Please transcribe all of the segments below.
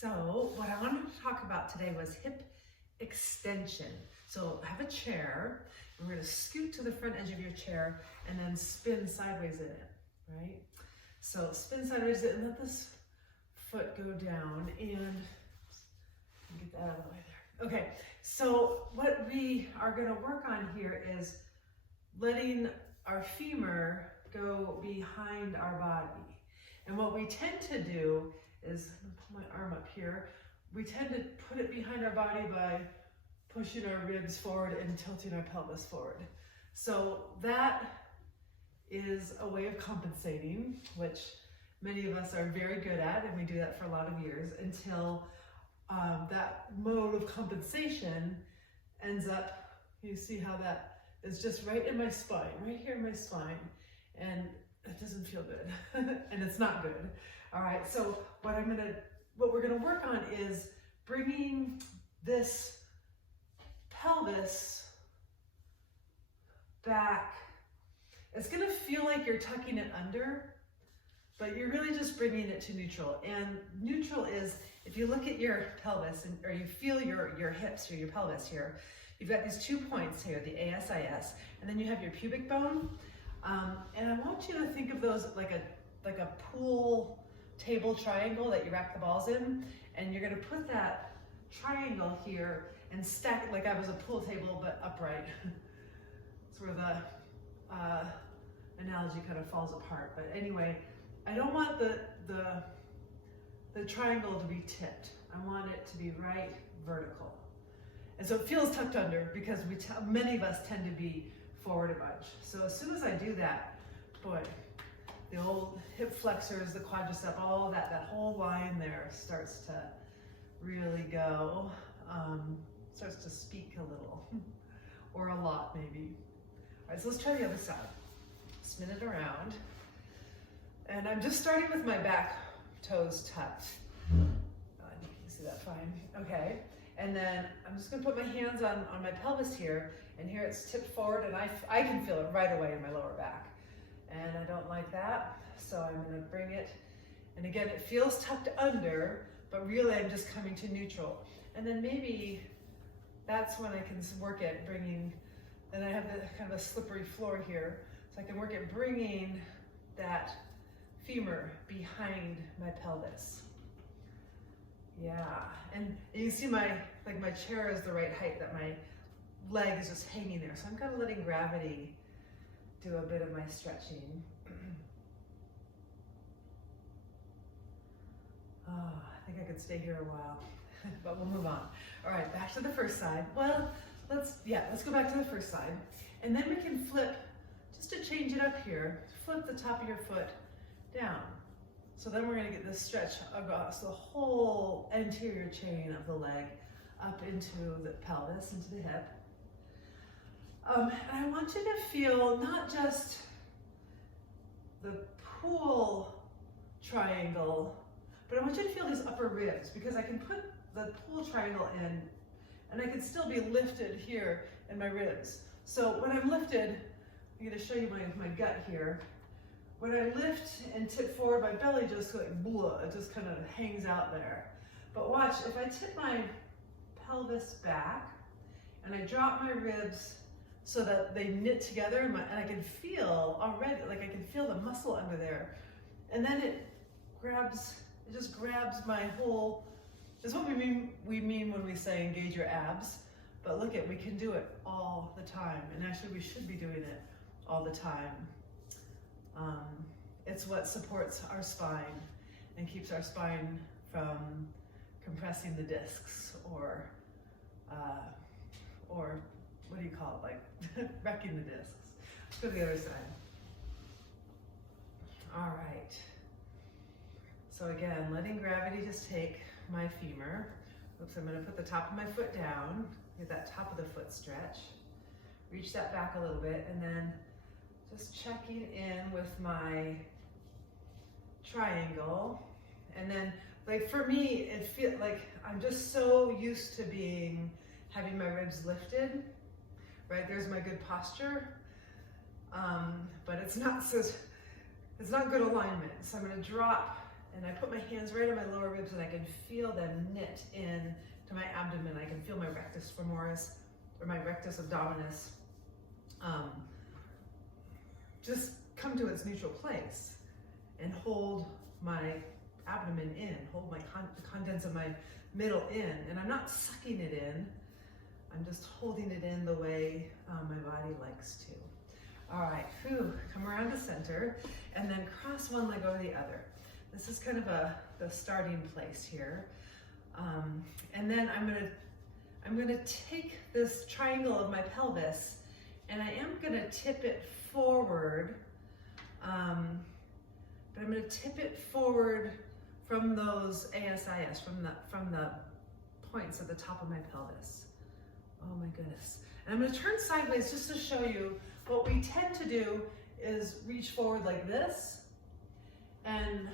So what I wanted to talk about today was hip extension. So have a chair, and we're going to scoot to the front edge of your chair and then spin sideways in it, right? So spin sideways and let this foot go down and get that out of the way there. Okay, so what we are going to work on here is letting our femur go behind our body. And what we tend to do is, I'm gonna put my arm up here, we tend to put it behind our body by pushing our ribs forward and tilting our pelvis forward. So that is a way of compensating, which many of us are very good at, and we do that for a lot of years until that mode of compensation ends up, you see how that is just right in my spine, right here in my spine, and it doesn't feel good, and it's not good. All right, so what we're gonna work on is bringing this pelvis back. It's gonna feel like you're tucking it under, but you're really just bringing it to neutral. And neutral is, if you look at your pelvis, or you feel your hips or your pelvis here, you've got these 2 points here, the ASIS, and then you have your pubic bone. And I want you to think of those like a pool table triangle that you rack the balls in, and you're gonna put that triangle here and stack it like I was a pool table but upright. It's where the analogy kind of falls apart. But anyway, I don't want the triangle to be tipped. I want it to be right vertical. And so it feels tucked under because many of us tend to be forward a bunch. So as soon as I do that, boy, the old hip flexors, the quadricep, all that whole line there starts to really go, starts to speak a little, or a lot maybe. All right, so let's try the other side. Spin it around. And I'm just starting with my back toes tucked. You can see that fine. Okay. And then I'm just gonna put my hands on my pelvis here, and here it's tipped forward, and I can feel it right away in my lower back. And I don't like that, so I'm gonna bring it, and again, it feels tucked under, but really I'm just coming to neutral. And then maybe that's when I can work at bringing, then I have the kind of a slippery floor here, so I can work at bringing that femur behind my pelvis. Yeah, and you see my chair is the right height, that my leg is just hanging there. So I'm kind of letting gravity do a bit of my stretching. Oh, I think I could stay here a while, but we'll move on. All right, back to the first side. Well, let's go back to the first side. And then we can flip, just to change it up here, flip the top of your foot down. So then we're gonna get this stretch across the whole anterior chain of the leg up into the pelvis, into the hip. And I want you to feel not just the pool triangle, but I want you to feel these upper ribs, because I can put the pool triangle in and I can still be lifted here in my ribs. So when I'm lifted, I'm gonna show you my gut here. When I lift and tip forward, my belly just like blah, it just kind of hangs out there. But watch, if I tip my pelvis back and I drop my ribs so that they knit together, and I can feel already, like I can feel the muscle under there. And then it just grabs my whole, this is what we mean when we say engage your abs. But look we can do it all the time. And actually we should be doing it all the time. It's what supports our spine and keeps our spine from compressing the discs or what do you call it, like wrecking the discs. Let's go to the other side. All right. So again, letting gravity just take my femur. Oops, I'm gonna put the top of my foot down, get that top of the foot stretch. Reach that back a little bit, and then just checking in with my triangle. And then, like for me, it feels like I'm just so used to having my ribs lifted, right? There's my good posture, but it's not good alignment. So I'm gonna drop And I put my hands right on my lower ribs and I can feel them knit in to my abdomen. I can feel my rectus femoris or my rectus abdominis just come to its neutral place and hold my abdomen in, hold my the contents of my middle in. And I'm not sucking it in, I'm just holding it in the way my body likes to. All right, come around to center and then cross one leg over the other. This is kind of the starting place here. And then I'm gonna take this triangle of my pelvis and I am gonna tip it forward, but I'm gonna tip it forward from those ASIS, from the points at the top of my pelvis. Oh my goodness. And I'm gonna turn sideways just to show you what we tend to do is reach forward like this. And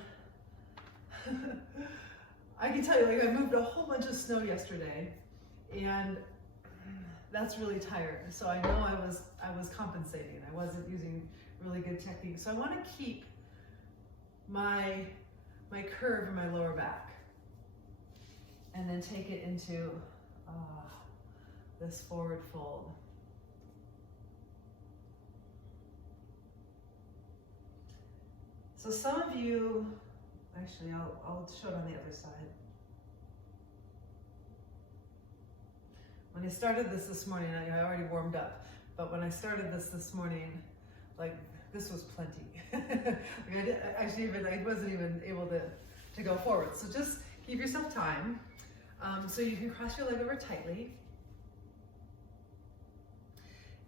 I can tell you, like, I moved a whole bunch of snow yesterday and that's really tired. So I know I was compensating. I wasn't using really good technique. So I want to keep my curve in my lower back and then take it into this forward fold. So some of you, actually I'll show it on the other side. When I started this morning, I already warmed up, but when I started this morning, like, this was plenty. I wasn't even able to go forward. So just give yourself time. So you can cross your leg over tightly.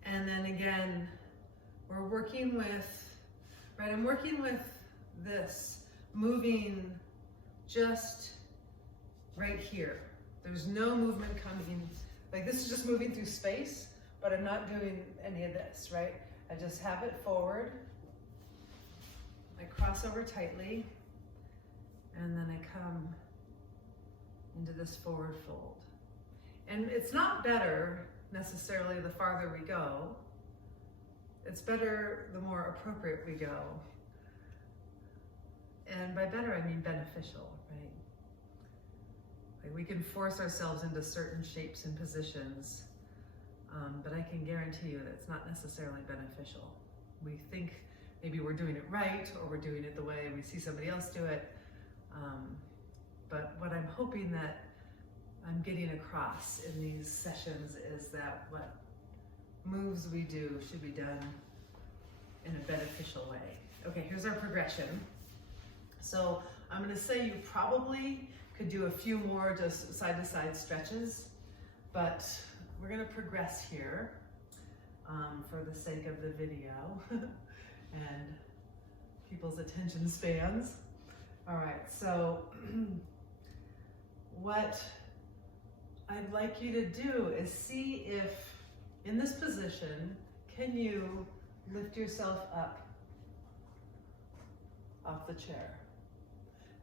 And then again, we're working with, right, I'm working with this, moving just right here. There's no movement coming. Like, this is just moving through space, but I'm not doing any of this, right? I just have it forward. I cross over tightly, and then I come into this forward fold. And it's not better necessarily the farther we go. It's better the more appropriate we go. And by better, I mean beneficial, right? Like, we can force ourselves into certain shapes and positions, but I can guarantee you that it's not necessarily beneficial. We think maybe we're doing it right, or we're doing it the way we see somebody else do it. But what I'm hoping that I'm getting across in these sessions is that what moves we do should be done in a beneficial way. Okay, here's our progression. So I'm going to say you probably could do a few more just side-to-side stretches, but we're going to progress here for the sake of the video and people's attention spans. All right, so what I'd like you to do is see if, in this position, can you lift yourself up off the chair?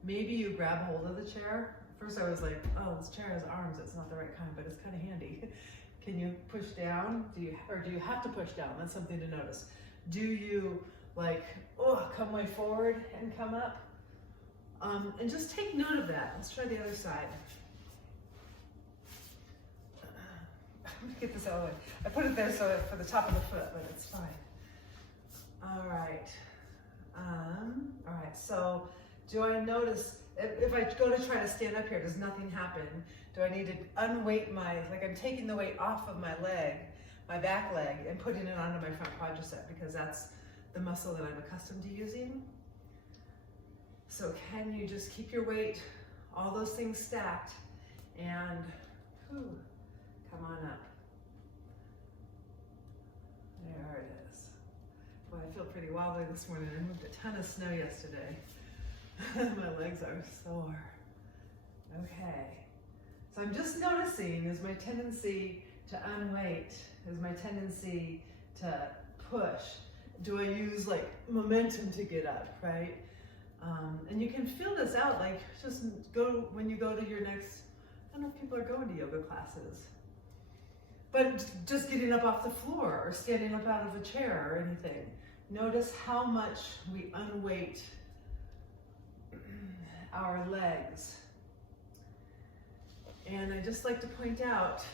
Maybe you grab hold of the chair. First I was like, oh, this chair has arms, it's not the right kind, but it's kind of handy. Can you push down? Do you have to push down? That's something to notice. Do you, like, come way forward and come up? And just take note of that. Let's try the other side. I'm gonna get this out of the way. I put it there so for the top of the foot, but it's fine. All right. All right, so do I notice, if I go to try to stand up here, does nothing happen? Do I need to unweight like I'm taking the weight off of my leg, my back leg, and putting it onto my front quadricep, because that's the muscle that I'm accustomed to using? So can you just keep your weight, all those things stacked, and come on up. There it is. Boy, I feel pretty wobbly this morning. I moved a ton of snow yesterday. My legs are sore. Okay. So I'm just noticing, is my tendency to unweight, is my tendency to push? Do I use, like, momentum to get up, right? And you can feel this out, like, just when you go to your next, I don't know if people are going to yoga classes, but just getting up off the floor or standing up out of a chair or anything. Notice how much we unweight our legs. And I just like to point out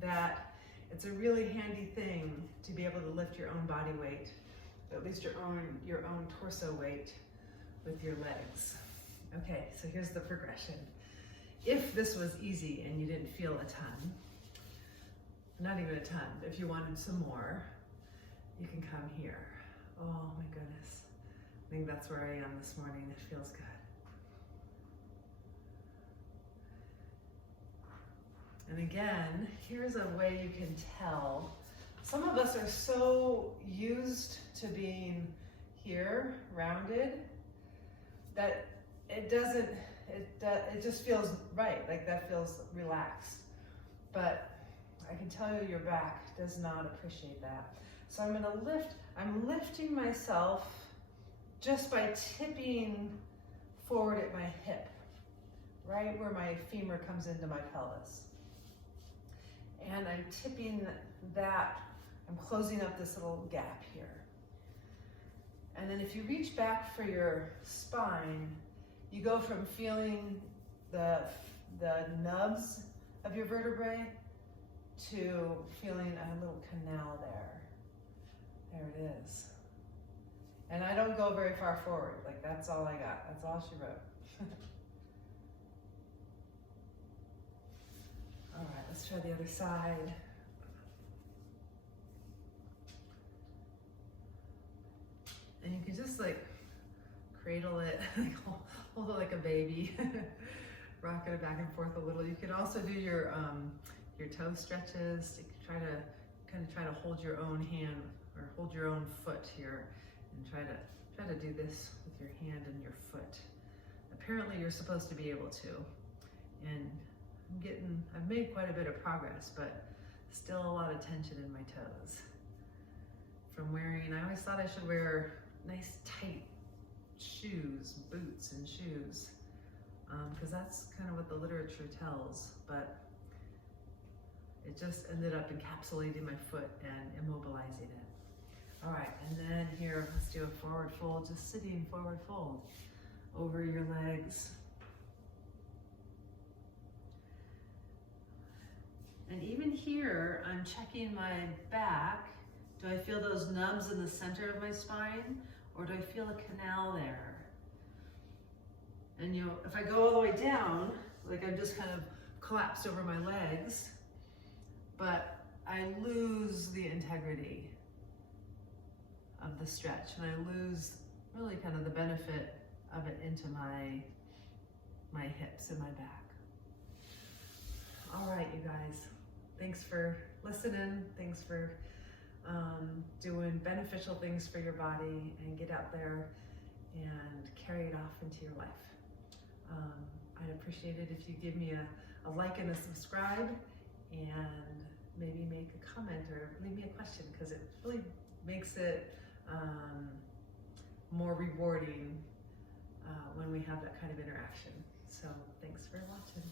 that it's a really handy thing to be able to lift your own body weight, at least your own torso weight with your legs. Okay, so here's the progression. If this was easy and you didn't feel a ton, not even a ton, if you wanted some more, you can come here. Oh my goodness. I think that's where I am this morning. It feels good. And again, here's a way you can tell. Some of us are so used to being here, rounded, that it just feels right, like that feels relaxed. But I can tell you your back does not appreciate that. So I'm gonna I'm lifting myself just by tipping forward at my hip, right where my femur comes into my pelvis. And I'm tipping that, I'm closing up this little gap here. And then if you reach back for your spine, you go from feeling the nubs of your vertebrae to feeling a little canal there. There it is. And I don't go very far forward, like that's all I got. That's all she wrote. All right, let's try the other side. And you can just like cradle it, hold it like a baby, rock it back and forth a little. You can also do your toe stretches. You can try to hold your own hand or hold your own foot here, and try to do this with your hand and your foot. Apparently, you're supposed to be able to, and I've made quite a bit of progress, but still a lot of tension in my toes. From wearing, I always thought I should wear nice tight shoes, boots and shoes, because that's kind of what the literature tells, but it just ended up encapsulating my foot and immobilizing it. All right, and then here, let's do a forward fold, just sitting forward fold over your legs. And even here, I'm checking my back. Do I feel those nubs in the center of my spine, or do I feel a canal there? And if I go all the way down, like I'm just kind of collapsed over my legs, but I lose the integrity of the stretch, and I lose really kind of the benefit of it into my hips and my back. All right, you guys. Thanks for listening. Thanks for doing beneficial things for your body, and get out there and carry it off into your life. I'd appreciate it if you give me a like and a subscribe, and maybe make a comment or leave me a question, because it really makes it more rewarding when we have that kind of interaction. So thanks for watching.